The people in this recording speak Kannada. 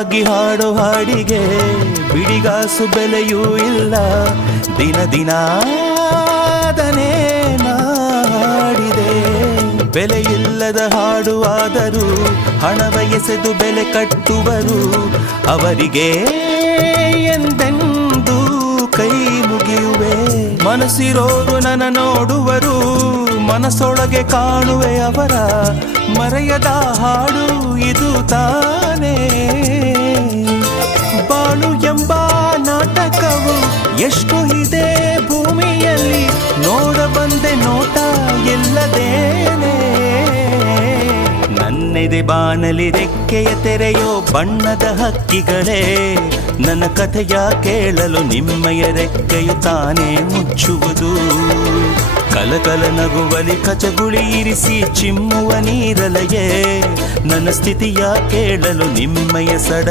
ಆಗಿ ಹಾಡೋ ಹಾಡಿಗೆ ಬಿಡಿಗಾಸು ಬೆಲೆಯೂ ಇಲ್ಲ. ದಿನ ದಿನಾದನೇ ಹಾಡಿದೆ. ಬೆಲೆಯಿಲ್ಲದ ಹಾಡು ಆದರೂ ಹಣವ ಎಸೆದು ಬೆಲೆ ಕಟ್ಟುವರು. ಅವರಿಗೆ ಎಂದೆಂದೂ ಕೈ ಮುಗಿಯುವೆ. ಮನಸ್ಸಿರೋರು ನನ್ನ ನೋಡುವರು, ಮನಸ್ಸೊಳಗೆ ಕಾಣುವೆ ಅವರ ಮರೆಯದ ಹಾಡು ಇದು ತಾನೇ. ಬಾಳು ಎಂಬ ನಾಟಕವು ಎಷ್ಟು ಇದೆ ಭೂಮಿಯಲ್ಲಿ, ನೋಡ ಬಂದೆ ನೋಟ ಎಲ್ಲದೇನೆ. ನನ್ನೆದೆ ಬಾನಲಿ ರೆಕ್ಕೆಯ ತೆರೆಯೋ ಬಣ್ಣದ ಹಕ್ಕಿಗಳೇ, ನನ್ನ ಕಥೆಯ ಕೇಳಲು ನಿಮ್ಮಯ ರೆಕ್ಕೆಯು ತಾನೇ ಮುಚ್ಚುವುದು. ಕಲಕಲ ನಗುವಲಿ ಕಚಗುಳಿ ಇರಿಸಿ ಚಿಮ್ಮುವ ನೀರಲೆಯೇ, ನನ್ನ ಸ್ಥಿತಿಯ ಕೇಳಲು ನಿಮ್ಮಯ ಸಡ